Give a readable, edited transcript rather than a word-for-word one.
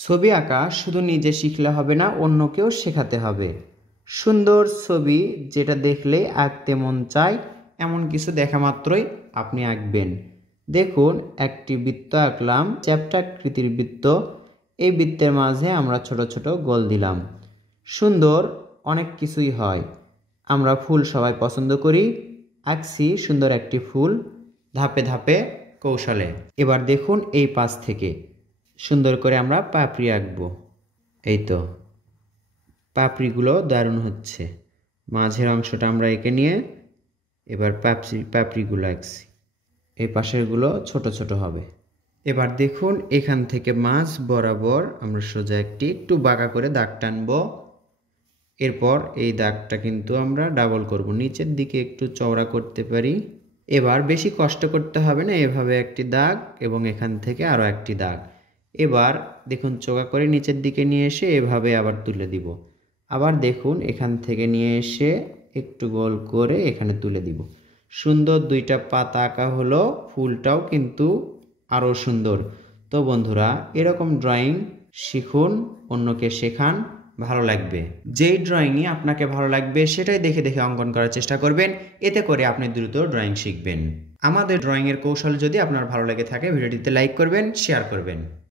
ছবি আঁকা শুধু নিজে শিখলে হবে না, অন্যকেও শেখাতে হবে। সুন্দর ছবি যেটা দেখলে আঁকতে মন চায় এমন কিছু দেখা মাত্রই আপনি আঁকবেন। দেখুন, একটি বৃত্ত আঁকলাম, চ্যাপ্টাকৃতির বৃত্ত। এই বৃত্তের মাঝে আমরা ছোট ছোট গোল দিলাম। সুন্দর অনেক কিছুই হয়। আমরা ফুল সবাই পছন্দ করি। আঁকছি সুন্দর একটি ফুল, ধাপে ধাপে কৌশলে। এবার দেখুন, এই পাশ থেকে সুন্দর করে আমরা পাপড়ি আঁকবো। এই তো, পাপড়িগুলো দারুণ হচ্ছে। মাঝের অংশটা আমরা এঁকে নিয়ে এবার পাপড়িগুলো আঁকছি। এই পাশেরগুলো ছোট ছোট হবে। এবার দেখুন, এখান থেকে মাঝ বরাবর আমরা সোজা একটু বাঁকা করে দাগ টানবো। এরপর এই দাগটা কিন্তু আমরা ডাবল করব, নিচের দিকে একটু চওড়া করতে পারি। এবার বেশি কষ্ট করতে হবে না, এভাবে একটি দাগ এবং এখান থেকে আরও একটি দাগ। এবার দেখুন, চওড়া করে নিচের দিকে নিয়ে এসে এভাবে আবার তুলে দিব। আবার দেখুন, এখান থেকে নিয়ে এসে একটু গোল করে এখানে তুলে দিব। সুন্দর দুইটা পাতা আঁকা হলো, ফুলটাও কিন্তু আরও সুন্দর। তো বন্ধুরা, এরকম ড্রয়িং শিখুন, অন্যকে শেখান, ভালো লাগবে। যেই ড্রয়িংই আপনাকে ভালো লাগবে সেটাই দেখে দেখে অঙ্কন করার চেষ্টা করবেন, এতে করে আপনি দ্রুত ড্রয়িং শিখবেন। আমাদের ড্রয়িংয়ের কৌশল যদি আপনার ভালো লেগে থাকে, ভিডিওটিতে লাইক করবেন, শেয়ার করবেন।